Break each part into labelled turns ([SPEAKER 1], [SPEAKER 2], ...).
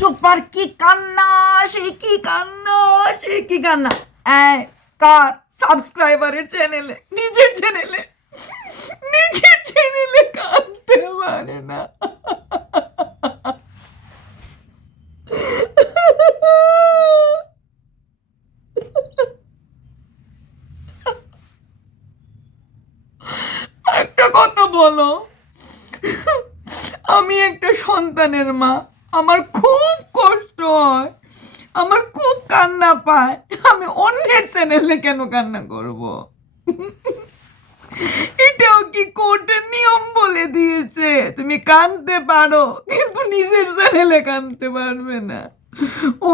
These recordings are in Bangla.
[SPEAKER 1] চোপার কি কান্না, সে কি কান্না, সে কি কান্না? কার? সাবস্ক্রাইবারের চ্যানেলে, নিজের চ্যানেলে। নিজের চ্যানেলে কাঁদতে পারে না। একটা কথা বলো। আমি একটা সন্তানের মা। আমার খুব কষ্ট হয়। আমার খুব কান্না পায়। আমি অন্যের চ্যানেলে কেন কান্না করব? এটাও কি কোর্টের নিয়ম বলে দিয়েছে? তুমি কাঁদতে পারো, কিন্তু নিজের চ্যানেলে কাঁদতে পারবে না।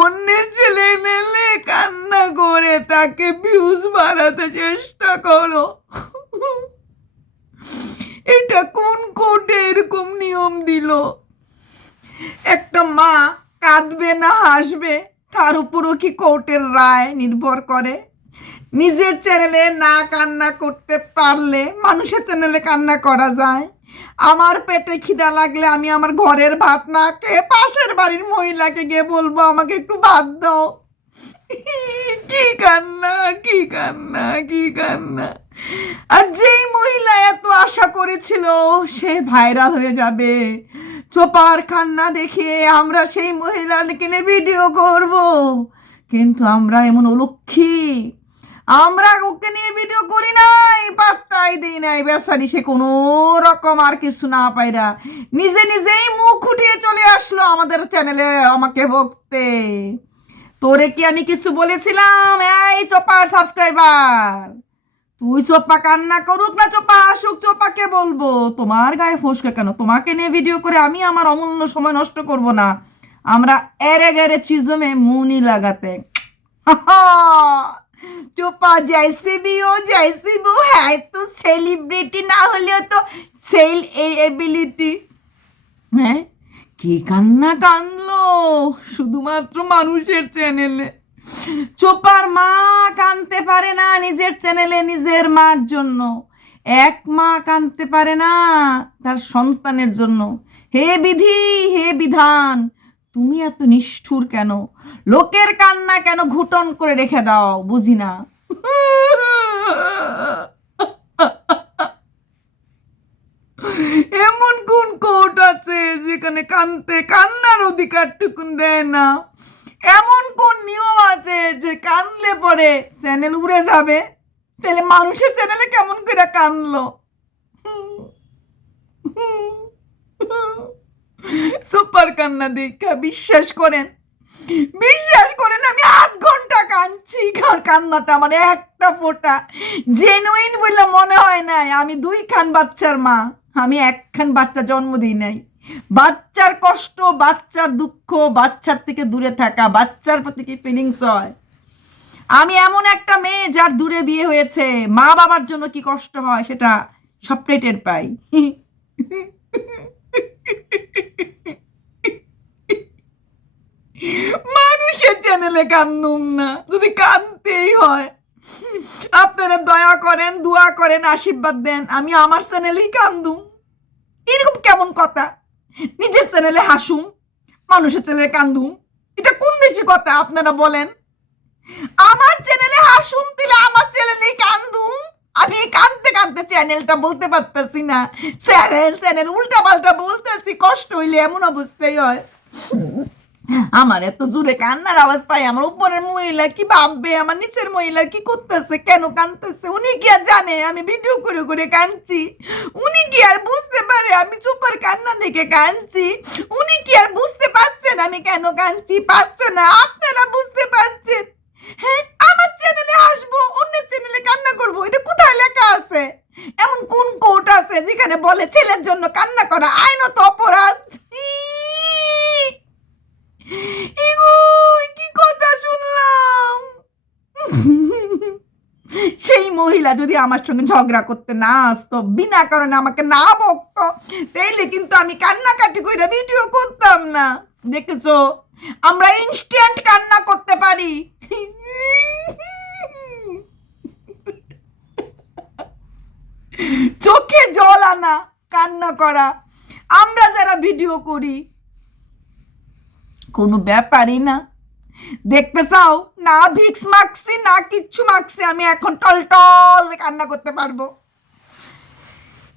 [SPEAKER 1] অন্যের ছেলে নেলে কান্না করে তাকে ভিউজ বাড়াতে চেষ্টা করো। এটা কোন কোর্টে এরকম নিয়ম দিল? একটা মা কাঁদবে না, হাসবে, তার উপরও কি কোর্টের রায় নির্ভর করে? নিজের চ্যানেলে না কান্না করতে পারলে মানুষের চ্যানেলে কান্না করা যায়। আমার পেটে খিদা লাগলে আমি আমার ঘরের ভাত না খেয়ে পাশের বাড়ির মহিলাকে গিয়ে বলব, আমাকে একটু ভাত দাও। কি কান্না কি কান্না কি কান্না। আর যেই মহিলা এত আশা করেছিল, সে ভাইরাল হয়ে যাবে। চোপার কান্না দেখে আমরা সেই মহিলার কিনে ভিডিও করব। কিন্তু আমরা এমন অলক্ষী। আমরা ওকে নিয়ে ভিডিও করি নাই, পাত্তাই দিই নাই। বেচারি সে কোনো রকম আর কিছু না পাইরা নিজে নিজেই মুখ উঠিয়ে চলে আসলো আমাদের চ্যানেলে আমাকে বকতে। তোরে কি আমি কিছু বলেছিলাম? এই চোপার সাবস্ক্রাইবার! তুই চোপা কান্না করুক না, চোপা আসুক, চোপাকে বলব। তোমার গায়ে ফসকে কেন? তোমাকে নিয়ে ভিডিও করে আমি আমার অমূল্য সময় নষ্ট করব না। আমরা এরে গেরে চিজমে মুনি লাগাতে। চোপা জয়সে ও জয়সে হ্যাঁ তো সেলিব্রিটি না হলেও তো সেল এবিলিটি হ্যাঁ? কে কান্না কান্দলো শুধুমাত্র মানুষের চ্যানেলে চোপার মা কানতে পারে না নিজের চ্যানেলে নিজের মার জন্য। এক মা কানতে পারে না তার সন্তানের জন্য। হে বিধি, হে বিধান, তুমি এত নিষ্ঠুর কেন? লোকের কান্না কেন ঘুটন করে রেখে দাও, বুঝি না? এমন কোন কোর্ট আছে যেখানে কানতে কান্নার অধিকারটুকুন দেয় না? এমন কোন নিয়ম আছে যে কানলে পরে চ্যানেল উড়ে যাবে? তাহলে মানুষের চ্যানেলে কেমন করে কানলো? সুপার কান্না দেখা, বিশ্বাস করেন। বিশ্বাস করেন, আমি আধ ঘণ্টা কাঁদছি। কান্নাটা? আমার একটা ফোঁটা। জেনুইন বলে মনে হয় নাই, আমি দুই খান বাচ্চার মা। আমি একখান বাচ্চা জন্ম দিই নাই। বাচ্চার কষ্ট, বাচ্চার দুঃখ, বাচ্চার থেকে দূরে থাকা, বাচ্চার প্রতি কি ফিলিংস হয়? আমি এমন একটা মেয়ে যার দূরে বিয়ে হয়েছে, মা বাবার জন্য কি কষ্ট হয় সেটা সবটাই পাই। মানুষের চ্যানেলে কান্দুম না, যদি কানতেই হয়। আপনারা দয়া করেন, দোয়া করেন, আশীর্বাদ দেন, আমি আমার চ্যানেলেই কান্দুম। এরকম কেমন কথা? নিজের চ্যানেলে হাসুম, মানুষের চ্যানেলে কান্দুম, এটা কোন দেশি কথা আপনারা বলেন? আমার চ্যানেলে হাসুম দিলে আমার চ্যানেলে কান্দুম? আমি কানতে কানতে চ্যানেলটা বলতে পারতেছি না। চ্যানেল চ্যানেল উল্টা পাল্টা বলতেছি, কষ্ট হইলে এমন অবস্থাই হয়। আমার এত জোরে কান্নার আওয়াজ পাই, আমার উপরের মহিলা কি ভাববে, আমার নিচের মহিলা কি করতেছে, কেন কানতেছে উনি কি আর জানে? আমি ভিডিও করে করে কাঁদছি। উনি কি আর বুঝতে পারে? আমি চুপার কান্না দেখে কাঁদছি। উনি কি আর বুঝতে পারছেন আমি কেন কাঁদছি? পাচ্ছে না, আপনারা বুঝতে পারছেন। হ্যাঁ আমার চ্যানেলে আসব, অন্যের চ্যানেলে কান্না করব। এটা কোথায় লেখা আছে? এমন কোন কোর্ট আছে যেখানে বলে, ছেলের জন্য কান্না করা আইনত অপরাধ! ইগো কি কথা শুনলাম। সেই মহিলা যদি আমার সঙ্গে ঝগড়া করতে না আসতো, বিনা কারণে আমাকে না বকতো, তাইলে কিন্তু আমি কান্নাকাটি করে ভিডিও করতাম না। দেখেছ? আমরা ইনস্ট্যান্ট কান্না করতে পারি। চোখে জল আনা, কান্না করা। আমরা যারা ভিডিও করি কোনো ব্যাপারই না। দেখতে চাও? না ভিক্স মাখছি না কিচ্ছু মাখছি আমি এখন টল টল কান্না করতে পারব।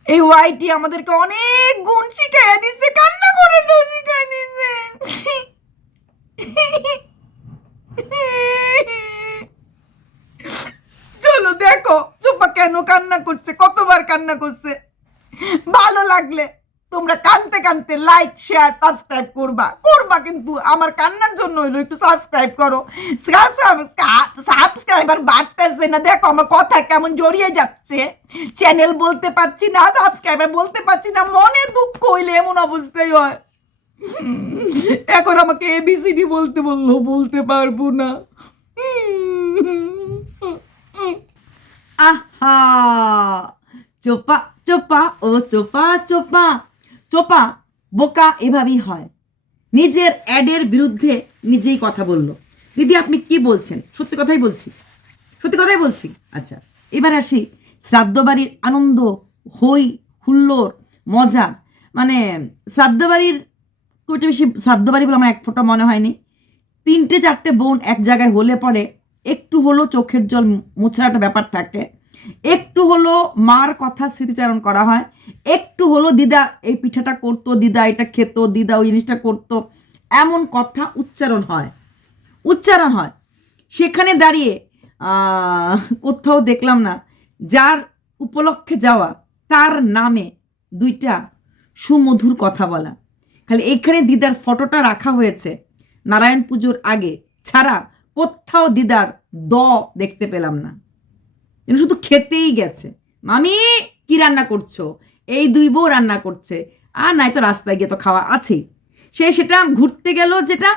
[SPEAKER 1] এই ওয়াইটি আমাদেরকে অনেক গুণ শিখাইয়া দিচ্ছে কান্না করে শিখাই দিচ্ছে চলো দেখো, চোপা কেন কান্না করছে? কতবার কান্না করছে? ভালো লাগলে। তোমরা কানতে কানতে লাইক শেয়ার সাবস্ক্রাইব করবা। করবা কিন্তু আমার কান্নার জন্য হইল একটু সাবস্ক্রাইব করো। সাবস্ক্রাইবার বাড়তেছে না। দেখো আমার কথা কেমন জড়িয়ে যাচ্ছে। চ্যানেল বলতে পারছি না সাবস্ক্রাইবার বলতে পারছি না। মনে দুঃখ হইলে এমন অবস্থাই হয়। এখন আমাকে এবিসিডি বলতে বলল, বলতে পারব না। আহা! চোপা চোপা, ও চোপা চোপা। চোপা, বোকা এভাবেই হয়। নিজের অ্যাডের বিরুদ্ধে নিজেই কথা বলল। দিদি, আপনি কি বলছেন? সত্যি কথাই বলছি। সত্যি কথাই বলছি। আচ্ছা এবার আসি শ্রাদ্ধ বাড়ির আনন্দ হই হুল্লোর মজা। মানে শ্রাদ্ধ বাড়ির খুব একটা বেশি শ্রাদ্ধ বাড়ি বলে আমার এক ফোঁটা মনে হয়নি। তিনটে চারটে বোন এক জায়গায় হলে পরে একটু হলো চোখের জল মোছার একটা ব্যাপার থাকে। একটু হলো মার কথা স্মৃতিচারণ করা হয়, একটু হলো দিদা এই পিঠাটা করতো, দিদা এটা খেত, দিদা ওই জিনিসটা করতো, এমন কথা উচ্চারণ হয়। উচ্চারণ হয়। সেখানে দাঁড়িয়ে কোথাও দেখলাম না, যার উপলক্ষে যাওয়া, তার নামে দুইটা সুমধুর কথা বলা। খালি এখানে দিদার ফটোটা রাখা হয়েছে, নারায়ণ পুজোর আগে, ছাড়া কোথাও দিদার দ দেখতে পেলাম না। যেন শুধু খেতেই গেছে। মামি, কি রান্না করছ? এই দুই বউ রান্না করছে। আর নাই তো রাস্তায় গিয়ে তো খাওয়া আছেই সে সেটা ঘুরতে গেল যেটা,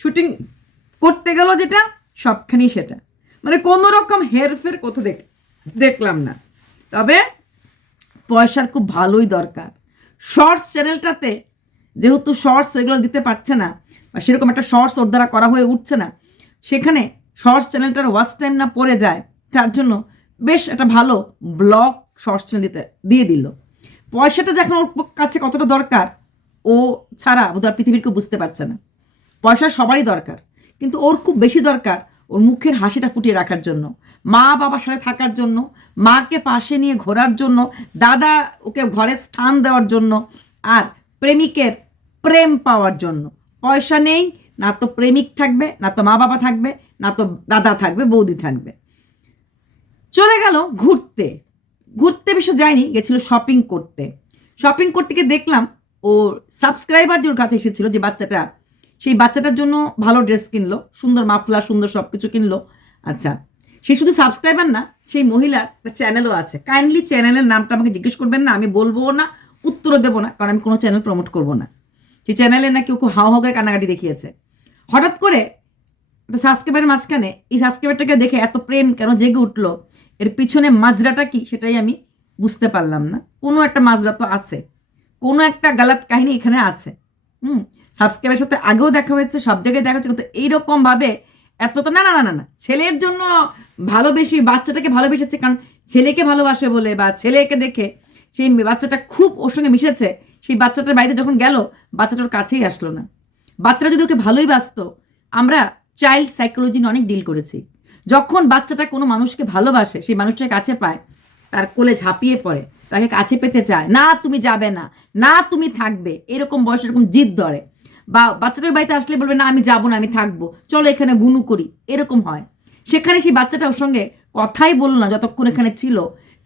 [SPEAKER 1] শুটিং করতে গেল যেটা, সবখানেই সেটা। মানে কোনো রকম হেরফের কোথাও দেখ, দেখলাম না। তবে পয়সার খুব ভালোই দরকার। শর্টস চ্যানেলটাতে যেহেতু শর্টস এগুলো দিতে পারছে না, বা সেরকম একটা শর্টস ওর দ্বারা করা হয়ে উঠছে না, সেখানে শর্টস চ্যানেলটার ওয়াচ টাইম না পড়ে যায়, তার জন্য বেশ একটা ভালো ব্লগ শর্টস দিতে দিয়ে দিল। পয়সাটা যখন ওর কাছে কতটা দরকার, ও ছাড়া বোধ হয় পৃথিবীর কেউ বুঝতে পারছে না। পয়সা সবারই দরকার, কিন্তু ওর খুব বেশি দরকার ওর মুখের হাসিটা ফুটিয়ে রাখার জন্য, মা বাবার সাথে থাকার জন্য, মাকে পাশে নিয়ে ঘোরার জন্য, দাদা ওকে ঘরে স্থান দেওয়ার জন্য, আর প্রেমিকের প্রেম পাওয়ার জন্য। পয়সা নেই, না তো প্রেমিক থাকবে, না তো মা বাবা থাকবে, না তো দাদা থাকবে, বৌদি থাকবে। চলে গেল ঘুরতে। ঘুরতে বেশি যায়নি, গেছিল শপিং করতে। শপিং করতে গিয়ে দেখলাম ও সাবস্ক্রাইবার যে ওর কাছে এসেছিল, যে বাচ্চাটা, সেই বাচ্চাটার জন্য ভালো ড্রেস কিনলো, সুন্দর মাফলা সুন্দর সব কিছু কিনলো। আচ্ছা সে শুধু সাবস্ক্রাইবার না, সেই মহিলার একটা চ্যানেলও আছে। কাইন্ডলি চ্যানেলের নামটা আমাকে জিজ্ঞেস করবেন না, আমি বলব না, উত্তরও দেবো না, কারণ আমি কোনো চ্যানেল প্রমোট করব না। সেই চ্যানেলে নাকি খুব হাও হাও করে কান্নাকাটি দেখিয়েছে। হঠাৎ করে তো সাবস্ক্রাইবারের মাঝখানে, এই সাবস্ক্রাইবারটাকে দেখে এত প্রেম কেন জেগে উঠল? এর পিছনে মাজরাটা কি সেটাই আমি বুঝতে পারলাম না। কোনো একটা মাজরা তো আছে। কোনো একটা গালাত কাহিনী এখানে আছে। হুম সাবস্ক্রাইবের সাথে আগেও দেখা হয়েছে, সব জায়গায় দেখা হচ্ছে কিন্তু এইরকমভাবে এত তো না না না না না, ছেলের জন্য ভালোবেসে, বাচ্চাটাকে ভালোবেসেছে, কারণ ছেলেকে ভালোবাসে বলে বা ছেলেকে দেখে সেই বাচ্চাটা খুব ওর সঙ্গে মিশেছে, সেই বাচ্চাটার বাড়িতে যখন গেল বাচ্চাটার কাছেই আসলো না। বাচ্চাটা যদি ওকে ভালোই বাসতো, আমরা চাইল্ড সাইকোলজি নিয়ে অনেক ডিল করেছি। যখন বাচ্চাটা কোনো মানুষকে ভালোবাসে, সেই মানুষটার কাছে পায়, তার কোলে ঝাঁপিয়ে পড়ে, তাকে কাছে পেতে চায়, না, তুমি যাবে না না, তুমি থাকবে। এরকম বয়স এরকম জিদ ধরে, বা বাচ্চাটার বাড়িতে আসলে বলবে, না, আমি যাব না, আমি থাকব, চলো এখানে গুনু করি। এরকম হয়। সেখানে সেই বাচ্চাটা ওর সঙ্গে কথাই বলল না, যতক্ষণ এখানে ছিল।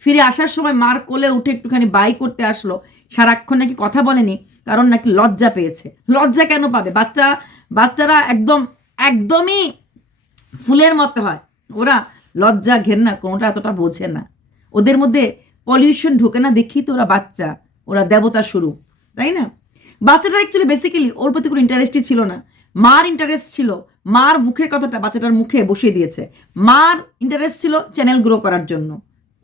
[SPEAKER 1] ফিরে আসার সময় মার কোলে উঠে একটুখানি বাই করতে আসলো। সারাক্ষণ নাকি কথা বলেনি, কারণ নাকি লজ্জা পেয়েছে। লজ্জা কেন পাবে? বাচ্চা, বাচ্চারা একদম, একদমই ফুলের মতো হয়। ওরা লজ্জা, ঘেন্না, কোনোটা এতটা বোঝে না। ওদের মধ্যে পলিউশন ঢোকে না দেখি তো ওরা বাচ্চা, ওরা দেবতা স্বরূপ, তাই না? বাচ্চাটার অ্যাকচুয়ালি বেসিক্যালি ওর প্রতি কোনো ইন্টারেস্টই ছিল না। মার ইন্টারেস্ট ছিল, মার মুখের কথাটা বাচ্চাটার মুখে বসিয়ে দিয়েছে। মার ইন্টারেস্ট ছিল চ্যানেল গ্রো করার জন্য।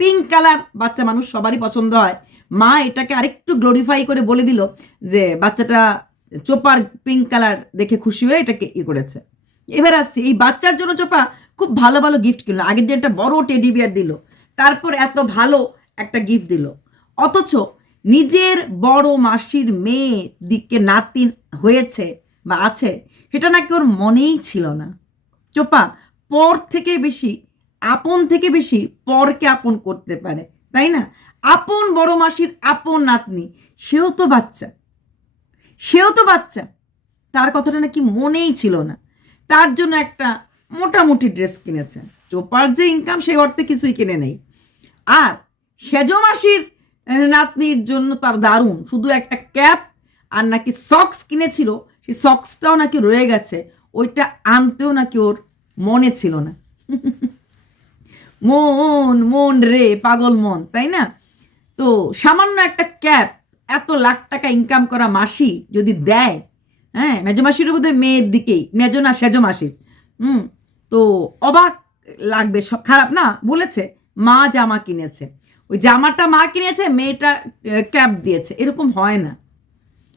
[SPEAKER 1] পিঙ্ক কালার বাচ্চা মানুষ সবারই পছন্দ হয়। মা এটাকে আরেকটু গ্লোরিফাই করে বলে দিল যে বাচ্চাটা চোপার পিঙ্ক কালার দেখে খুশি হয়ে এটাকে ই করেছে। এবার আসছি, এই বাচ্চার জন্য চোপা খুব ভালো ভালো গিফট কিনলো। আগের দিন একটা বড় টেডি বিয়ার দিল। তারপর এত ভালো একটা গিফট দিল। অথচ নিজের বড় মাসির মেয়ে দিকে নাতিন হয়েছে বা আছে, সেটা নাকি ওর মনেই ছিল না। চোপা, পর থেকে বেশি, আপন থেকে বেশি পরকে আপন করতে পারে, তাই না? আপন বড় মাসির আপন নাতনি, সেও তো বাচ্চা। সেও তো বাচ্চা। তার কথাটা নাকি মনেই ছিল না। তার জন্য একটা মোটামুটি ড্রেস কিনেছে চোপার যে ইনকাম সেই অর্থে কিছুই কিনে নেই। আর সেজো মাসির নাতনির জন্য তার দারুণ। শুধু একটা ক্যাপ আর নাকি সক্স কিনেছিল, সেই সক্সটাও নাকি রয়ে গেছে। ওইটা আনতেও নাকি ওর মনে ছিল না। মন মন রে, পাগল মন, তাই না? তো সামান্য একটা ক্যাপ, এত লাখ টাকা ইনকাম করা মাসি যদি দেয় হ্যাঁ মেজো মাসির বোধহয় মেয়ের দিকেই, মেজো না সেজো মাসির হুম তো অবাক লাগবে, সব খারাপ না? বলেছে, মা জামা কিনেছে। ওই জামাটা মা কিনেছে, মেয়েটা ক্যাপ দিয়েছে। এরকম হয় না।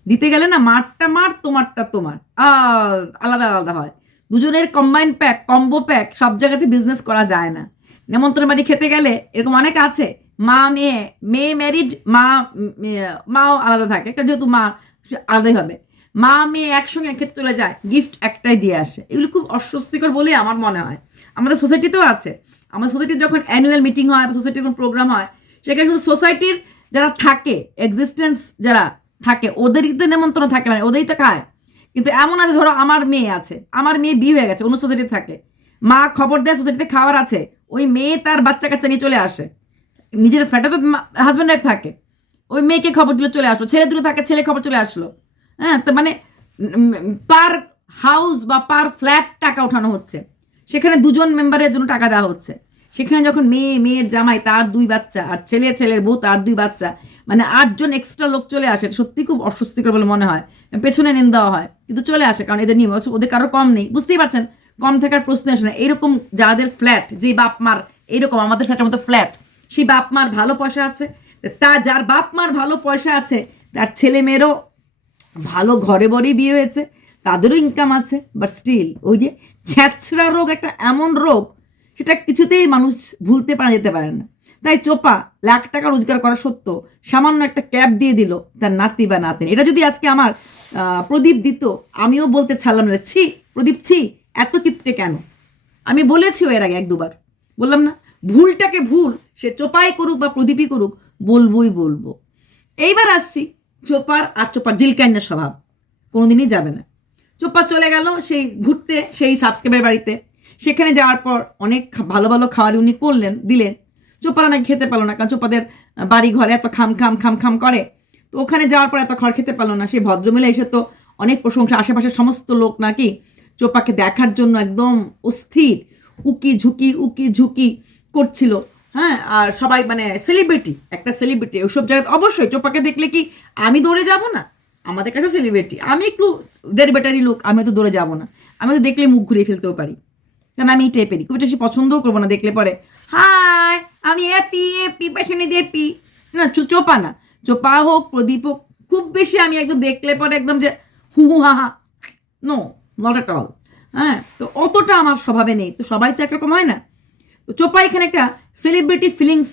[SPEAKER 1] দিতে গেলে না, মারটা মার, তোমারটা তোমার। আলাদা আলাদা হয়। দুজনের কম্বাইন প্যাক কম্বো প্যাক সব জায়গাতে বিজনেস করা যায় না। নেমন্ত্রণ বাড়ি খেতে গেলে এরকম অনেক আছে, মা, মেয়ে মেয়ে ম্যারিড মা মাও আলাদা থাকে। যেহেতু মা আলাদাই হবে। মা মেয়ে একসঙ্গে খেতে চলে যায় গিফট একটাই দিয়ে আসে। এগুলো খুব অস্বস্তিকর বলে আমার মনে হয়। আমাদের সোসাইটিতেও আছে। আমাদের সোসাইটির যখন অ্যানুয়াল মিটিং হয় বা সোসাইটির কোনো প্রোগ্রাম হয়, সেখানে শুধু সোসাইটির যারা থাকে এক্সিস্টেন্স যারা থাকে ওদের তো নেমন্ত্রণ থাকে না, ওদেরই তো খায়। কিন্তু এমন আছে, ধরো আমার মেয়ে আছে, আমার মেয়ে বিয়ে হয়ে গেছে, অন্য সোসাইটিতে থাকে। মা খবর দেয় সোসাইটিতে খাবার আছে, ওই মেয়ে তার বাচ্চা কাচ্চা নিয়ে চলে আসে। নিজের ফ্ল্যাটে তো হাজব্যান্ড ওয়াইফ থাকে। ওই মেয়েকে খবর দিলে চলে আসলো ছেলে দুটো থাকে, ছেলে খবর চলে আসলো। হ্যাঁ তো মানে পার হাউস বা পার ফ্ল্যাট টাকা ওঠানো হচ্ছে। সেখানে দুজন মেম্বারের জন্য টাকা দেওয়া হচ্ছে। সেখানে যখন মেয়ে, মেয়ের জামাই, তার দুই বাচ্চা, আর ছেলে, ছেলের বউ, তার দুই বাচ্চা মানে আটজন এক্সট্রা লোক চলে আসে সত্যি খুব অস্বস্তিকর বলে মনে হয়। পেছনে নিন্দাও হয়, কিন্তু চলে আসে, কারণ এদের নিয়ে ওদের কারও কম নেই। বুঝতেই পারছেন? কম থাকার প্রশ্ন আসে না। এরকম যাদের ফ্ল্যাট যে বাপ মার এরকম আমাদের ফ্ল্যাটের মতো ফ্ল্যাট সেই বাপ মার ভালো পয়সা আছে। তা যার বাপ মার ভালো পয়সা আছে, তার ছেলে মেয়েরও ভালো ঘরে বরেই বিয়ে হয়েছে, তাদেরও ইনকাম আছে বাট স্টিল ওই যে ছ্যাঁচড়া রোগ একটা এমন রোগ, সেটা কিছুতেই মানুষ ভুলতে পারা যেতে পারে না। তাই চোপা লাখ টাকা রোজগার করা সত্য সামান্য একটা ক্যাব দিয়ে দিল তার নাতি বা নাতিন। এটা যদি আজকে আমার প্রদীপ দিত, আমিও বলতে ছাড়লাম না, ছি, প্রদীপ ছি, এত কিপটে কেন? আমি বলেছিও এর আগে এক দুবার, বললাম না, ভুলটাকে ভুল, সে চোপাই করুক বা প্রদীপই করুক, বলবোই বলব। এইবার আসছি চোপার আর চোপার জিলকান্যা স্বভাব। কোনোদিনই যাবে না। চোপা চলে গেল সেই ঘুরতে, সেই সাবস্ক্রাইবের বাড়িতে। সেখানে যাওয়ার পর অনেক ভালো ভালো খাবার উনি করলেন, দিলেন। চোপারা নাকি খেতে পারল না কারণ চোপাদের বাড়ি ঘরে এত খাম খাম খাম খাম করে। তো ওখানে যাওয়ার পর এত খড় খেতে পারল না। সেই ভদ্রমহিলা এসে তো অনেক প্রশংসা, আশেপাশের সমস্ত লোক নাকি চোপাকে দেখার জন্য একদম অস্থির, উকি ঝুঁকি উকি ঝুঁকি করছিল। হ্যাঁ আর সবাই মানে সেলিব্রিটি একটা সেলিব্রিটি ওইসব জায়গায় অবশ্যই চোপাকে দেখলে কি আমি দৌড়ে যাব না? আমাদের কাছে সেলিব্রিটি আমি একটু দের বেটারি লোক, আমি তো দৌড়ে যাব না। আমি তো দেখলে মুখ ঘুরিয়ে ফেলতেও পারি। কারণ আমি এই টাইপেরই খুব বেশি পছন্দও করব না, দেখলে পরে, হাই, আমি এপি এপি পেছনে দিয়ে এপি না চোপা না, চোপা হোক, প্রদীপ হোক, খুব বেশি আমি একদম দেখলে পরে একদম যে হু হু, হা হা নো নট এট অল হ্যাঁ তো অতটা আমার স্বভাবে নেই, তো সবাই তো একরকম হয় না। তো চোপা এখানে একটা সেলিব্রিটি ফিলিংস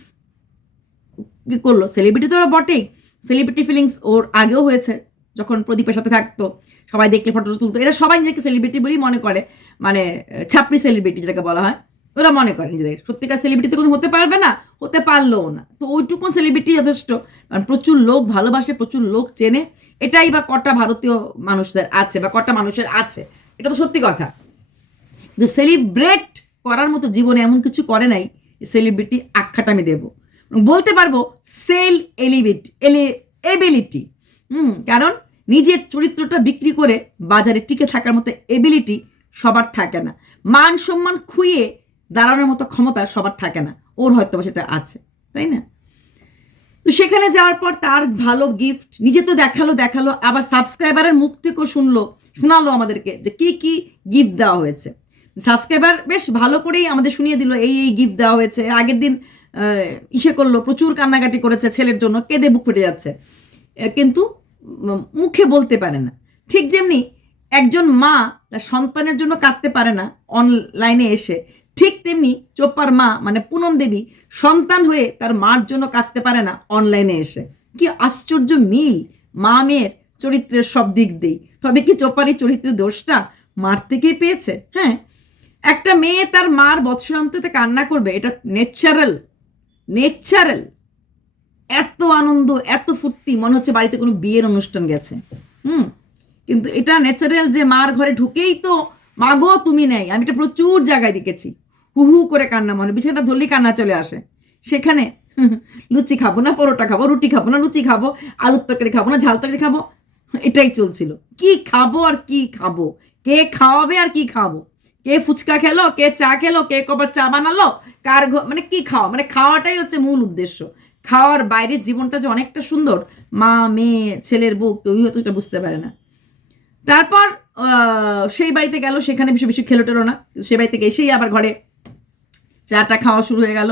[SPEAKER 1] করল। সেলিব্রিটি তো ওরা বটেই। সেলিব্রিটি ফিলিংস ওর আগেও হয়েছে, যখন প্রদীপের সাথে থাকতো। সবাই দেখলে ফটো তুলতো। এরা সবাই নিজেকে সেলিব্রিটি বলেই মনে করে। মানে ছাপড়ি সেলিব্রিটি যেটাকে বলা হয়। ওরা মনে করে নিজেদের। সত্যিকার সেলিব্রিটি তো কোনো হতে পারবে না, হতে পারলোও না। তো ওইটুকু সেলিব্রিটি যথেষ্ট। কারণ প্রচুর লোক ভালোবাসে, প্রচুর লোক চেনে। এটাই বা কটা ভারতীয় মানুষদের আছে বা কটা মানুষের আছে। এটা তো সত্যি কথা। যে সেলিব্রেট করার মতো জীবনে এমন কিছু করে নাই সেলিব্রিটি আখ্যাটা আমি দেবো। বলতে পারব সেল এলিবিট এলি এবিলিটি হুম, কারণ নিজের চরিত্রটা বিক্রি করে বাজারে টিকে থাকার মতো এবিলিটি সবার থাকে না। মান সম্মান খুইয়ে দাঁড়ানোর মতো ক্ষমতা সবার থাকে না। ওর হয়তো সেটা আছে, তাই না? তো সেখানে যাওয়ার পর তার ভালো গিফট নিজে তো দেখাল দেখাল, আবার সাবস্ক্রাইবারের মুখ থেকেও শুনলো, শোনালো আমাদেরকে যে কি কি গিফট দেওয়া হয়েছে। সাবস্ক্রাইবার বেশ ভালো করেই আমাদের শুনিয়ে দিল, এই এই গিফট দেওয়া হয়েছে। আগের দিন ইসে করল, প্রচুর কান্নাকাটি করেছে ছেলের জন্য, কেঁদে বুক ফেটে যাচ্ছে। কিন্তু মুখে বলতে পারে না। ঠিক যেমনি একজন মা তার সন্তানের জন্য কাঁদতে পারে না অনলাইনে এসে, ঠিক তেমনি চোপ্পার মা মানে পুনম দেবী, সন্তান হয়ে তার মার জন্য কাঁদতে পারে না অনলাইনে এসে। কি আশ্চর্য মিল, মা মেয়ের চরিত্রের সব দিক দিই তবে কি চোপ্পার এই চরিত্রের দোষটা মার থেকেই পেয়েছে? হ্যাঁ একটা মেয়ে তার মার বৎসরান্ততে কান্না করবে, এটা নেচারাল ন্যাচারাল এত আনন্দ, এত ফুর্তি, মনে হচ্ছে বাড়িতে কোনো বিয়ের অনুষ্ঠান গেছে। হুম, কিন্তু এটা ন্যাচারাল যে মার ঘরে ঢুকেই তো, মাগো, তুমি নেই। আমি এটা প্রচুর জায়গায় দেখেছি। হু হু করে কান্না, মনে, বিছানাটা ধরলেই কান্না চলে আসে। সেখানে লুচি খাব না, পরোটা খাব, রুটি খাব না, লুচি খাব, আলুর তরকারি খাব না, ঝাল তরকারি খাব, এটাই চলছিল। কি খাব আর কি খাব? কে খাওয়াবে আর কি খাব? কে ফুচকা খেলো, কে চা খেলো, কে কবার চা বানালো, কার মানে কি খাওয়া? মানে খাওয়াটাই হচ্ছে মূল উদ্দেশ্য। খাওয়ার বাইরের জীবনটা যে অনেকটা সুন্দর, মা, মেয়ে, ছেলের বউ, কেউই হয়তো সেটা বুঝতে পারে না। তারপর সেই বাড়িতে গেল, সেখানে বেশি বেশি খেলো টেলো না। সেই বাড়ি থেকে এসেই আবার ঘরে চাটা খাওয়া শুরু হয়ে গেল।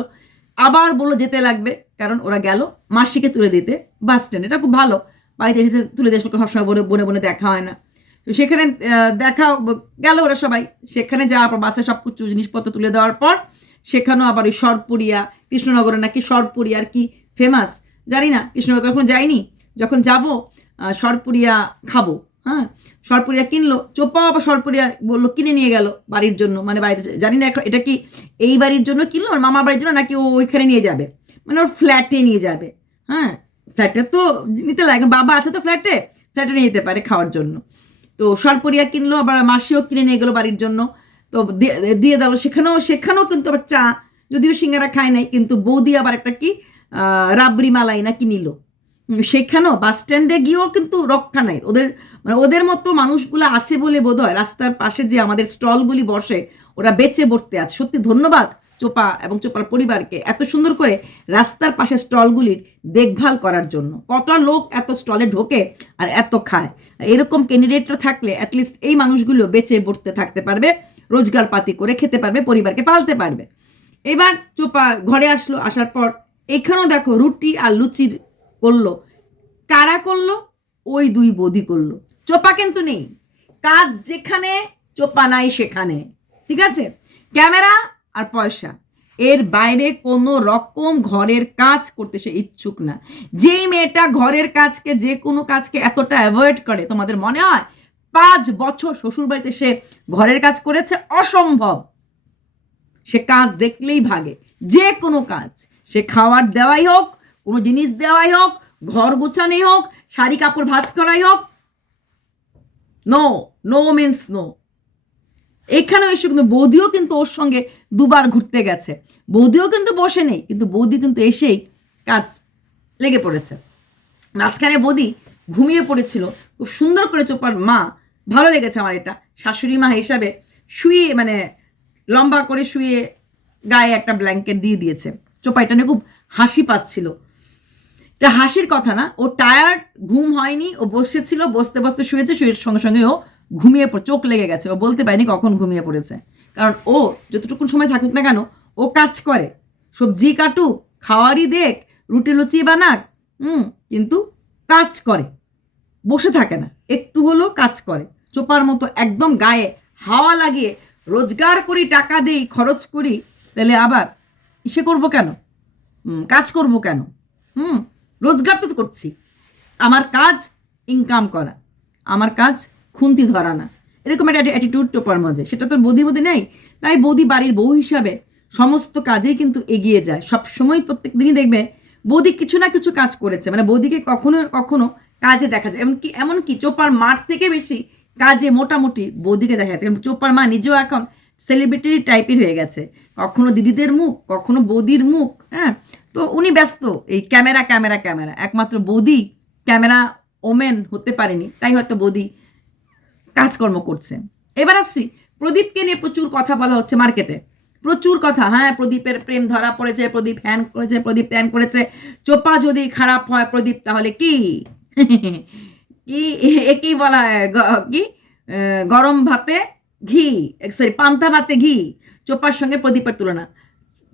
[SPEAKER 1] আবার বলল যেতে লাগবে, কারণ ওরা গেল মাসিকে তুলে দিতে, বাস স্ট্যান্ড। এটা খুব ভালো। বাড়িতে এসে তুলে দিয়ে সবসময় বনে বনে দেখা হয় না। সেখানে দেখা গেল ওরা সবাই। সেখানে যাওয়ার পর বাসে সব কিছু জিনিসপত্র তুলে দেওয়ার পর সেখানেও আবার ওই সরপুরিয়া, কৃষ্ণনগরে নাকি সরপুরিয়ার কি ফেমাস জানি না, কৃষ্ণনগর তখন যাইনি। যখন যাব সরপুরিয়া খাব হ্যাঁ? সরপুরিয়া কিনলো চোপাও আবার সরপুরিয়া বলল, কিনে নিয়ে গেল বাড়ির জন্য মানে বাড়িতে জানি না এটা কি এই বাড়ির জন্য কিনলো, ওর মামার বাড়ির জন্য, নাকি ও ওইখানে নিয়ে যাবে? মানে ওর ফ্ল্যাটে নিয়ে যাবে হ্যাঁ? ফ্ল্যাটে তো নিতে লাগে বাবা আছে তো ফ্ল্যাটে ফ্ল্যাটে নিয়ে যেতে পারে খাওয়ার জন্য। তো সরপরিয়া কিনলো, আবার মাসিও কিনে নিয়ে গেলো বাড়ির জন্য। তো দিয়ে- দিল সেখানেও সেখানেও কিন্তু আবার চা, যদিও সিঙ্গারা খায় নাই, কিন্তু বৌদি আবার একটা কি রাবড়ি মালাই নাকি নিল। সেখানেও, বাস স্ট্যান্ডে গিয়েও কিন্তু রক্ষা নাই। ওদের মানে ওদের মতো মানুষগুলো আছে বলে বোধ হয় রাস্তার পাশে যে আমাদের স্টলগুলি বসে, ওরা বেঁচে বসতে আছে। সত্যি ধন্যবাদ চোপা এবং চোপার পরিবারকে এত সুন্দর করে রাস্তার পাশে স্টলগুলির দেখভাল করার জন্য। কত লোক এত স্টলে ঢোকে আর এত খায়। এরকম ক্যান্ডিডেটরা থাকলে অ্যাটলিস্ট এই মানুষগুলো বেঁচে বসতে থাকতে পারবে রোজগার পাতি করে খেতে পারবে, পরিবারকে পালতে পারবে। এবার চোপা ঘরে আসলো, আসার পর এখানেও দেখো রুটি আর লুচির করল। কারা করল? ওই দুই বদি করল। চোপা কিন্তু নেই। কাজ যেখানে, চোপা নাই সেখানে। ঠিক আছে? ক্যামেরা আর পয়সা। এর বাইরে কোনো রকম ঘরের কাজ করতে সে ইচ্ছুক না। যেই মেয়েটা ঘরের কাজকে, যে কোনো কাজকে এতটা অ্যাভয়েড করে, তোমাদের মনে হয় পাঁচ বছর শ্বশুরবাড়িতে সে ঘরের কাজ করেছে? অসম্ভব। সে কাজ দেখলেই ভাগে। যে কোনো কাজ। সে খাওয়ার দেওয়াই হোক, কোনো জিনিস দেওয়াই হোক, ঘর গোছানোই হোক, শাড়ি কাপড় ভাঁজ করাই হোক নো নো মিন্স নো এখানেও এসে কিন্তু বৌদিও কিন্তু ওর সঙ্গে দুবার ঘুরতে গেছে। বৌদিও কিন্তু বসে নেই, কিন্তু বৌদি কিন্তু এসেই কাজ লেগে পড়েছে। মাঝখানে বৌদি ঘুমিয়ে পড়েছিল, খুব সুন্দর করে চোপার মা, ভালো লেগেছে আমার এটা। শাশুড়ি মা হিসাবে শুয়ে মানে লম্বা করে শুয়ে গায়ে একটা ব্ল্যাঙ্কেট দিয়ে দিয়েছে। চোপা এটা নিয়ে খুব হাসি পাচ্ছিল। এটা হাসির কথা না, ও টায়ার্ড ঘুম হয়নি, ও বসেছিল, বসতে বসতে শুয়েছে, শুয়ে সঙ্গে সঙ্গে ও ঘুমিয়ে পড়ে, চোখ লেগে গেছে। ও বলতে পারেনি কখন ঘুমিয়ে পড়েছে। কারণ ও যতটুকুন সময় থাকুক না কেন, ও কাজ করে। সবজি কাটুক, খাওয়ারই দেখ, রুটি লুচি বানাক, হুম, কিন্তু কাজ করে। বসে থাকে না, একটু হলেও কাজ করে। চোপার মতো একদম গায়ে হাওয়া লাগিয়ে রোজগার করি, টাকা দেই, খরচ করি, তাহলে আবার ইসে করব কেন? কাজ করব কেন? হুম, রোজগার তো করছি। আমার কাজ ইনকাম করা। আমার কাজ খুন্তি ধরা না। এরকম একটা অ্যাটিটিউড টোপার মাঝে। সেটা তো বৌদির মধ্যে নেই। তাই বৌদি বাড়ির বউ হিসাবে সমস্ত কাজেই কিন্তু এগিয়ে যায়। সব সময় প্রত্যেক দিনই দেখবে বৌদি কিছু না কিছু কাজ করেছে। মানে বৌদিকে কখনো কখনো কাজে দেখা যায়। এমনকি এমনকি চোপার মাঠ থেকে বেশি কাজে মোটামুটি বৌদিকে দেখা যাচ্ছে। চোপার মা নিজেও এখন সেলিব্রিটি টাইপের হয়ে গেছে। কখনো দিদিদের মুখ, কখনো বৌদির মুখ হ্যাঁ? তো উনি ব্যস্ত। এই ক্যামেরা ক্যামেরা ক্যামেরা। একমাত্র বৌদি ক্যামেরা ওমেন হতে পারেনি। তাই হয়তো বৌদি কাজকর্ম করছে। এবার আসছি, প্রদীপকে নিয়ে প্রচুর কথা বলা হচ্ছে মার্কেটে প্রচুর কথা হ্যাঁ প্রদীপের প্রেম ধরা পড়েছে, প্রদীপ হ্যান করেছে, প্রদীপ ত্যান করেছে। চোপা যদি খারাপ হয় প্রদীপ, তাহলে কি? কি বলা কি? গরম ভাতে ঘি সরি পান্তা ভাতে ঘি, চোপার সঙ্গে প্রদীপের তুলনা।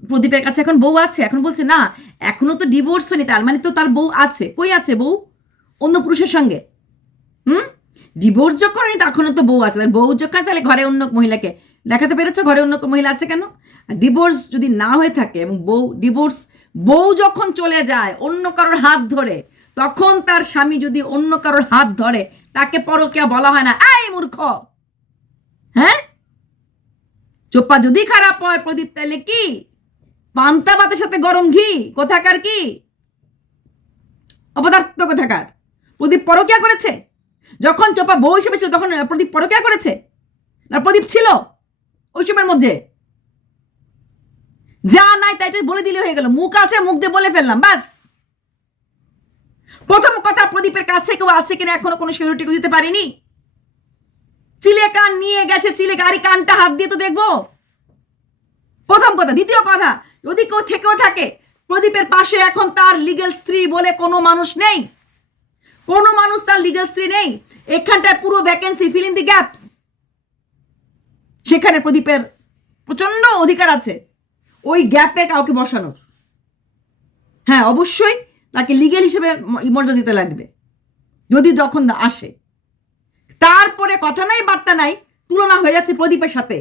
[SPEAKER 1] প্রদীপের কাছে এখন বউ আছে, এখন বলছে, না, এখনও তো ডিভোর্স হয়নি, তার মানে তো তার বউ আছে। কই আছে বউ? অন্য পুরুষের সঙ্গে। হুম? ডিভোর্স যখন তখনও তো বউ আছে। তাহলে বউ যখন তাহলে ঘরে অন্য মহিলাকে দেখাতে পেরেছ? ঘরে অন্য মহিলা আছে কেন? ডিভোর্স যদি না হয়ে থাকে এবং বউ, ডিভোর্স বউ যখন চলে যায় অন্য কারোর হাত ধরে, তখন তার স্বামী যদি অন্য কারোর হাত ধরে, তাকে পরকিয়া বলা হয় না, এই মূর্খ! হ্যাঁ? চোপা যদি খারাপ হয়, প্রদীপ তাহলে কি? পান্তা ভাতের সাথে গরম ঘি, কোথাকার কি? অপদার্থ কোথাকার? প্রদীপ পরকিয়া করেছে? যখন চোপা বউ হিসেবে ছিল, তখন প্রদীপ পরকিয়া করেছে? না, প্রদীপ ছিল ওইসবের মধ্যে? যা নাই তাইটাই বলে দিলে হয়ে গেল। মুখ আছে, মুখ দিয়ে বলে ফেললাম, বাস। প্রথম কথা, প্রদীপের কাছে কেউ আছে কিনা এখনও কোনো সিকিউরিটি দিতে পারিনি? চিলে কান নিয়ে গেছে, চিলে গাড়ি কানটা হাত দিয়ে তো দেখব। প্রথম কথা। দ্বিতীয় কথা, যদি কেউ থেকেও থাকে, প্রদীপের পাশে এখন তার লিগেল স্ত্রী বলে কোনো মানুষ নেই। কোনো মানুষ তার লিগেল স্ত্রী নেই। এখানটায় পুরো vacancy fill in the gaps সেখানে প্রদীপের প্রচণ্ড অধিকার আছে। ওই গ্যাপে কাউকে বসানোর। হ্যাঁ অবশ্যই তাকে লিগেল হিসেবে মর্যাদা দিতে লাগবে। যদি যখন আসে। তারপরে কথা নাই, বার্তা নাই, তুলনা হয়ে যাচ্ছে প্রদীপের সাথে।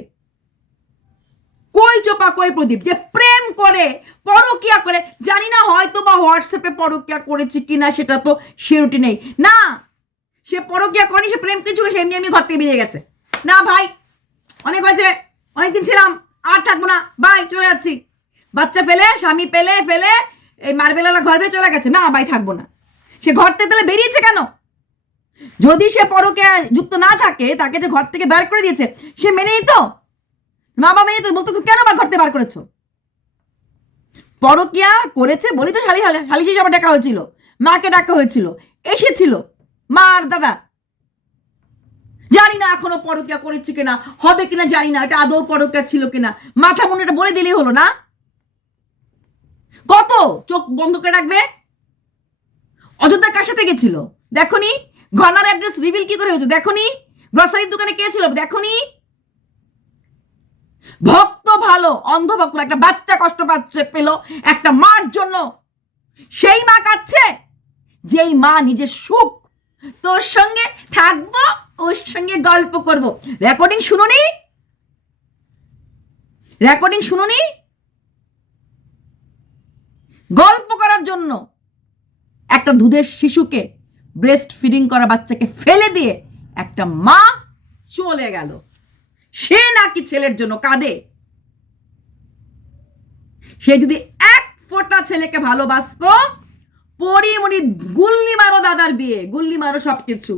[SPEAKER 1] কই চোপা, কই প্রদীপ? যে প্রেম করে, পরকিয়া করে, জানি না হয়তো বা হোয়াটসঅ্যাপে পরকিয়া করেছে কিনা, সেটা তো শিরুটি নেই। না, সে পরকিয়া করেনি, সে প্রেম কিছু সে এমনি এমনি ঘর থেকে বেরিয়ে গেছে। না ভাই, অনেক হয়েছে, অনেকদিন ছিলাম, আর থাকব না বাই চলে যাচ্ছি। বাচ্চা ফেলে, স্বামী পেলে, ফেলে, এই মার্বেলালা ঘর থেকে চলে গেছে। না ভাই, থাকব না। সে ঘর থেকে তাহলে বেরিয়েছে কেন? যদি সে পরকে যুক্ত না থাকে, তাকে যে ঘর থেকে বের করে দিয়েছে, সে মেনে নিত মা বাবা মেনে নিত বলতো, তুমি কেন বার ঘর থেকে বার করেছ? পরকিয়া করেছে বলি তো শালি শালিশি সভা ডাকা হয়েছিল। মাকে ডাকা হয়েছিল, এসেছিল। মা আর দাদা। জানি না এখনও পরকিয়া করেছে কিনা, হবে কিনা জানি না, এটা আদৌ পরকিয়া ছিল কিনা। মাথা মনে এটা বলে দিলেই হলো না? কত চোখ বন্ধ করে রাখবে? অযোধ্যা কার সাথে গেছিল? দেখনি ঘনার অ্যাড্রেস রিভিল কি করে হয়েছে? দেখো নি গ্রসারির দোকানে কে ছিল? দেখনি ভক্ত ভালো অন্ধ ভক্ত একটা বাচ্চা কষ্ট পাচ্ছে পেল, একটা মার জন্য। সেই মা কাচ্ছে যেই মা নিজের সুখ, তোর সঙ্গে থাকব, ওর সঙ্গে গল্প করব। রেকর্ডিং শুনুনি? রেকর্ডিং শুনুনি? গল্প করার জন্য একটা দুধের শিশুকে ব্রেস্ট ফিডিং করা বাচ্চাকে ফেলে দিয়ে একটা মা চলে গেল। সে নাকি ছেলের জন্য কাঁদে? সে যদি এক ফোঁটা ছেলেকে ভালোবাসতো, পরিমণি গুল্লি মারো দাদার বিয়ে গুল্লি মারো সবকিছু।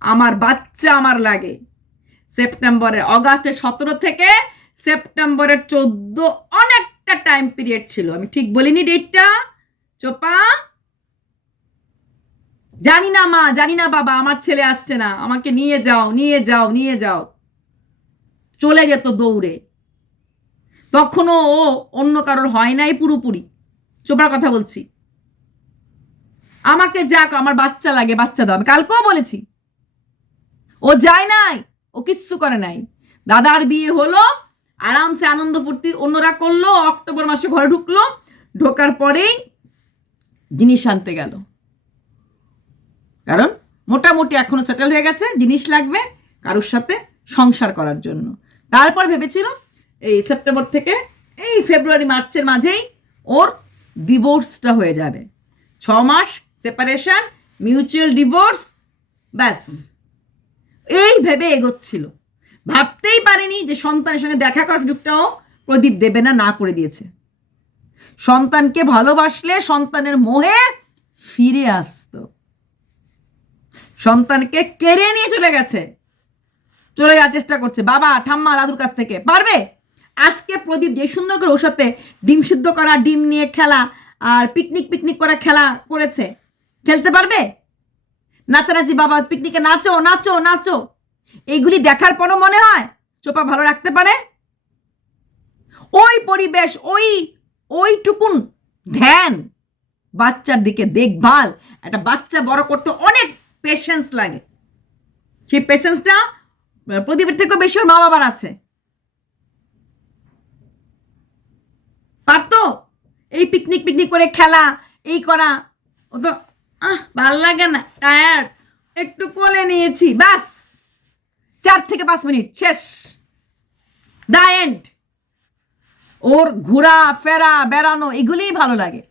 [SPEAKER 1] আমার বাচ্চা আমার লাগে। সেপ্টেম্বরের অগাস্টের সতেরো থেকে সেপ্টেম্বরের চোদ্দ অনেকটা টাইম পিরিয়ড ছিল। আমি ঠিক বলিনি ডেটটা চোপা? জানি না মা, জানি না বাবা, আমার ছেলে আসছে না। আমাকে নিয়ে যাও নিয়ে যাও নিয়ে যাও। চলে যেত দৌড়ে। তখনও ও অন্য কারোর হয় নাই পুরোপুরি। চোপার কথা বলছি। আমাকে যাক, আমার বাচ্চা লাগে, বাচ্চা দাও। আমি কালকেও বলেছি। ও যায় নাই, ও কিচ্ছু করে নাই। দাদার বিয়ে হলো, আরামসে আনন্দ ফুর্তি অন্যরা করল, অক্টোবর মাসে ঘরে ঢুকলো, ঢোকার পরেই জিনিস আনতে গেল। কারণ মোটামুটি এখনও সেটেল হয়ে গেছে, জিনিস লাগবে কারোর সাথে সংসার করার জন্য। তারপর ভেবেছিল এই সেপ্টেম্বর থেকে, এই ফেব্রুয়ারি, মার্চের মাঝেই ওর ডিভোর্সটা হয়ে যাবে। ছ মাস সেপারেশন, মিউচুয়াল ডিভোর্স, ব্যাস। এই ভেবে এগোচ্ছিল। ভাবতেই পারেনি যে সন্তানের সঙ্গে দেখা করার সুযোগটাও প্রদীপ দেবে না না করে দিয়েছে। সন্তানকে ভালোবাসলে সন্তানের মোহে ফিরে আসতো। সন্তানকে কেড়ে নিয়ে চলে গেছে। চলে যাওয়ার চেষ্টা করছে। বাবা, ঠাম্মা, দাদুর কাছ থেকে। পারবে? আজকে প্রদীপ যে সুন্দর করে ওর সাথে ডিম সিদ্ধ করা, ডিম নিয়ে খেলা আর পিকনিক পিকনিক করা খেলা করেছে। খেলতে পারবে? নাচানাচি, বাবা পিকনিকে নাচো নাচো নাচো। এইগুলি দেখার পরও মনে হয় চোপা ভালো রাখতে পারে? ওই পরিবেশ, ওই, ওইটুকুন ধ্যান। বাচ্চার দিকে দেখভাল। একটা বাচ্চা বড় করতে অনেক পেশেন্স লাগে। সেই পেশেন্সটা প্রদীপের থেকেও বেশি ওর মা বাবার আছে। পারতো? এই পিকনিক পিকনিক করে খেলা, এই করা। ও তো, আহ, ভালো লাগে না টায়ার্ড একটু কোলে নিয়েছি বাস চার থেকে পাঁচ মিনিট, শেষ। দা এন্ড ওর ঘোরা, ফেরা, বেড়ানো, এগুলিই ভালো লাগে।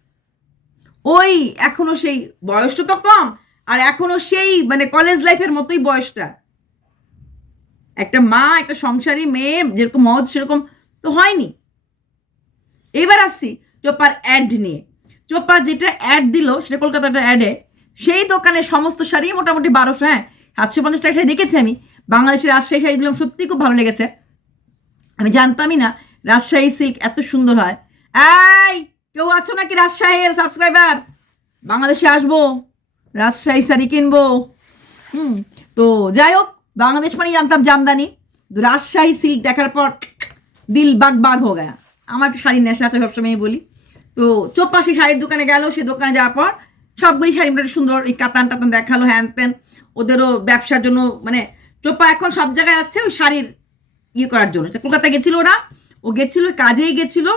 [SPEAKER 1] ওই, এখনও সেই বয়সটা তো কম, আর এখনও সেই মানে কলেজ লাইফের মতোই বয়সটা। একটা মা, একটা সংসারী মেয়ে, যেরকম মত সেরকম তো হয়নি। এবার আসছি চোপার অ্যাড নিয়ে। চোপা যেটা অ্যাড দিল, সেটা কলকাতাটা অ্যাডে সেই দোকানে সমস্ত শাড়ি মোটামুটি বারোশো হ্যাঁ সাতশো পঞ্চাশ টাকা শাড়ি দেখেছি আমি। বাংলাদেশের রাজশাহী শাড়িগুলো সত্যিই খুব ভালো লেগেছে। আমি জানতামই না রাজশাহী সিল্ক এত সুন্দর হয়। এই, কেউ আছো নাকি রাজশাহীর সাবস্ক্রাইবার বাংলাদেশে আসব, রাজশাহী শাড়ি কিনবো। হুম, তো যাই হোক বাংলাদেশ মানে জানতাম জামদানি। রাজশাহী সিল্ক দেখার পর দিল বাগ বাগ হো গয়া আমার শাড়ির নেশা আছে সবসময় বলি। তো সেই শাড়ির দোকানে গেল সেই দোকানে যাওয়ার পর সবগুলি শাড়ি মোটামুটি সুন্দর এই কাতান টাতান দেখাল হ্যান ত্যান। ওদেরও ব্যবসার জন্য মানে চোপা এখন সব জায়গায় যাচ্ছে ওই শাড়ির ইয়ে করার জন্য। আচ্ছা, কলকাতায় গেছিল ওরা ও গেছিল কাজেই গেছিল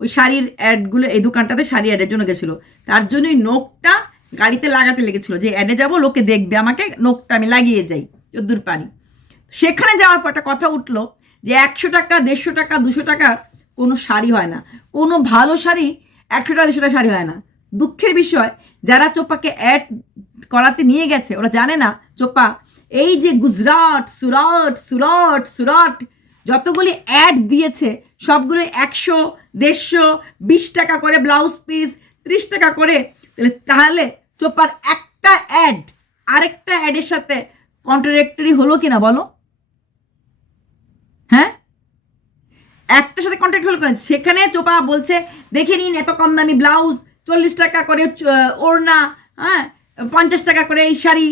[SPEAKER 1] ওই শাড়ির অ্যাডগুলো এই দোকানটাতে শাড়ি অ্যাডের জন্য গেছিল। তার জন্য ওই নোকটা গাড়িতে লাগাতে লেগেছিল যে অ্যাডে যাব লোকে দেখবে আমাকে নোকটা আমি লাগিয়ে যাই। যদ্দূর পারি। সেখানে যাওয়ার পর একটা কথা উঠল যে একশো টাকা, দেড়শো টাকা, দুশো টাকার কোনো শাড়ি হয় না। কোনো ভালো শাড়ি একশো টাকা, দেড়শো টাকা শাড়ি হয় না। দুঃখের বিষয়, যারা চোপাকে অ্যাড করাতে নিয়ে গেছে, ওরা জানে না চোপা এই যে গুজরাট, সুরাট সুরাট সুরাট, যতগুলি অ্যাড দিয়েছে, সবগুলো একশো, দেড়শো, বিশ টাকা করে ব্লাউজ পিস ত্রিশ টাকা করে, তাহলে চোপার একটা অ্যাড আরেকটা অ্যাডের সাথে কন্ট্রাডিক্টরি হলো কিনা বলো? হ্যাঁ? একটার সাথে কন্ট্রাক্ট হলো কেন? সেখানে চোপা বলছে, দেখে নিন এত কম দামি ব্লাউজ চল্লিশ টাকা করে ওড়না হ্যাঁ পঞ্চাশ টাকা করে এই শাড়ি,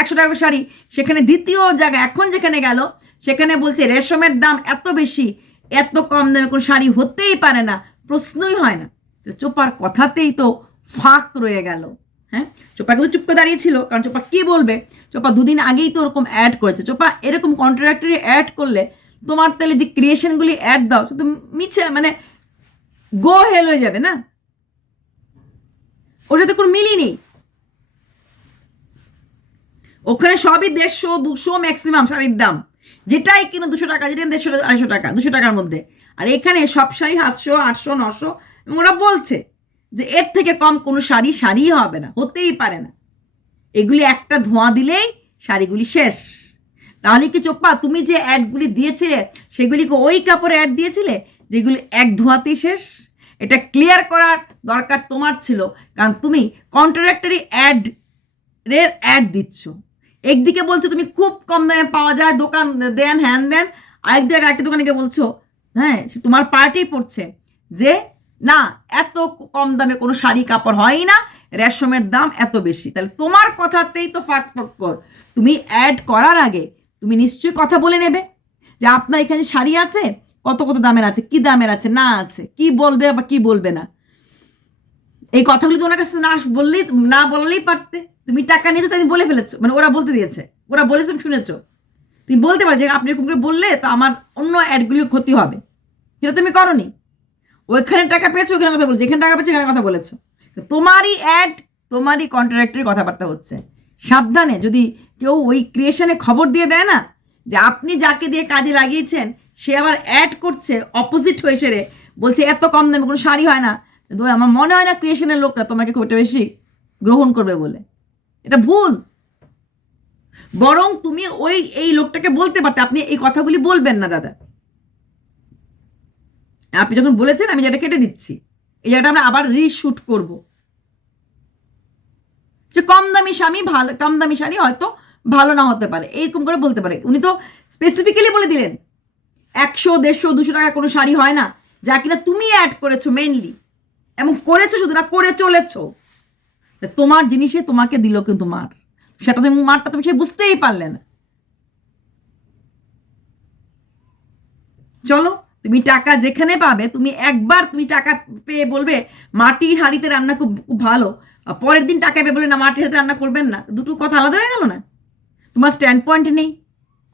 [SPEAKER 1] একশো টাকা করে শাড়ি। সেখানে দ্বিতীয় জায়গা, এখন যেখানে গেল, সেখানে বলছে, রেশমের দাম এত বেশি, এত কম দামে কোনো শাড়ি হতেই পারে না। প্রশ্নই হয় না। চোপার কথাতেই তো ফাঁক রয়ে গেল। হ্যাঁ? চোপা কিন্তু চুপ করে দাঁড়িয়েছিল কারণ চোপা কি বলবে? চোপা দুদিন আগেই তো ওরকম অ্যাড করেছে। চোপা এরকম কন্ট্রাক্টরি অ্যাড করলে তোমার তাহলে যে ক্রিয়েশনগুলি অ্যাড দাও তো মিছে মানে গো হেল হয়ে যাবে না? ওর সাথে কোনো মিলই নেই। ওখানে সবই দেড়শো, দুশো ম্যাক্সিমাম শাড়ির দাম। যেটাই কিনো দুশো টাকা যেটা দেড়শো, আড়াইশো টাকা, দুশো টাকার মধ্যে। আর এখানে সব শাড়ি সাতশো, আটশো, নশো ওরা বলছে। যে এর থেকে কম কোনো শাড়ি শাড়িই হবে না, হতেই পারে না। এগুলি একটা ধোঁয়া দিলেই শাড়িগুলি শেষ। তাহলে কি চোপ্পা তুমি যে অ্যাডগুলি দিয়েছিলে, সেগুলিকে ওই কাপড়ে অ্যাড দিয়েছিলে, যেগুলি এক ধোঁয়াতেই শেষ? এটা ক্লিয়ার করার দরকার তোমার ছিল, কারণ তুমি কন্ট্রাক্টরি অ্যাড রের অ্যাড দিচ্ছ। একদিকে বলছো তুমি খুব কম দামে পাওয়া যায়, দোকান দেন হ্যান দেন আরেক জায়গায় একটা দোকানে গিয়ে বলছো হ্যাঁ সে তোমার পার্টি পড়ছে যে না, এত কম দামে কোনো শাড়ি কাপড় হয় না, রেশমের দাম এত বেশি। তাহলে তোমার কথাতেই তো ফাঁক ফক্কর তুমি অ্যাড করার আগে তুমি নিশ্চয়ই কথা বলে নেবে যে আপনার এখানে শাড়ি আছে, কত কত দামের আছে, কি দামের আছে, না আছে, কি বলবে বা কি বলবে না। এই কথাগুলি তো ওনার কাছে না বললেই না বললেই পারতে। তুমি টাকা নিয়েছো তাই বলে ফেলেছো মানে ওরা বলতে দিয়েছে, ওরা বলেছে তুমি শুনেছো। তুমি বলতে পারো যে আপনি এরকম করে বললে তো আমার অন্য অ্যাডগুলির ক্ষতি হবে। সেটা তুমি করনি। ওইখানে টাকা পেয়েছ ওখানে কথা বলেছ, যেখানে টাকা পেয়েছ এখানে কথা বলেছ। তোমারই অ্যাড তোমারই কন্ট্রাক্টরি কথাবার্তা হচ্ছে। সাবধানে, যদি কেউ ওই ক্রিয়েশনে খবর দিয়ে দেয় না, যে আপনি যাকে দিয়ে কাজে লাগিয়েছেন, সে আবার অ্যাড করছে অপোজিট হয়ে সেরে, বলছে, এত কম দামে কোনো শাড়ি হয় না। তো আমার মনে হয় না ক্রিয়েশনের লোকরা তোমাকে খুব একটা বেশি গ্রহণ করবে বলে। এটা ভুল। বরং তুমি ওই, এই লোকটাকে বলতে পারতে, আপনি এই কথাগুলি বলবেন না, দাদা। আপনি যখন বলেছেন, আমি যেটা কেটে দিচ্ছি, এই জায়গাটা আমরা আবার রিশুট করব। যে কম দামি স্বামী ভালো, কম দামি শাড়ি হয়তো ভালো না হতে পারে, এরকম করে বলতে পারে। উনি তো স্পেসিফিক্যালি বলে দিলেন, একশো, দেড়শো, দুশো টাকা কোনো শাড়ি হয় না, যা কিনা তুমি অ্যাড করেছ মেনলি এবং করেছ শুধু না, করে চলেছো। তোমার জিনিসে তোমাকে দিল কিন্তু মার। সেটা তুমি, মারটা তুমি সে বুঝতেই পারলে না। চলো। তুমি টাকা যেখানে পাবে, তুমি একবার তুমি টাকা পেয়ে বলবে, মাটির হাঁড়িতে রান্না খুব খুব ভালো। পরের দিন টাকা পেয়ে বলবে, না, মাটির হাঁড়িতে রান্না করবেন না। দুটো কথা আলাদা হয়ে গেল না? তোমার স্ট্যান্ড পয়েন্ট নেই,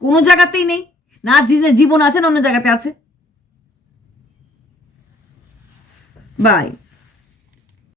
[SPEAKER 1] কোনো জায়গাতেই নেই। না জীবন আছে না অন্য জায়গাতে আছে। বাই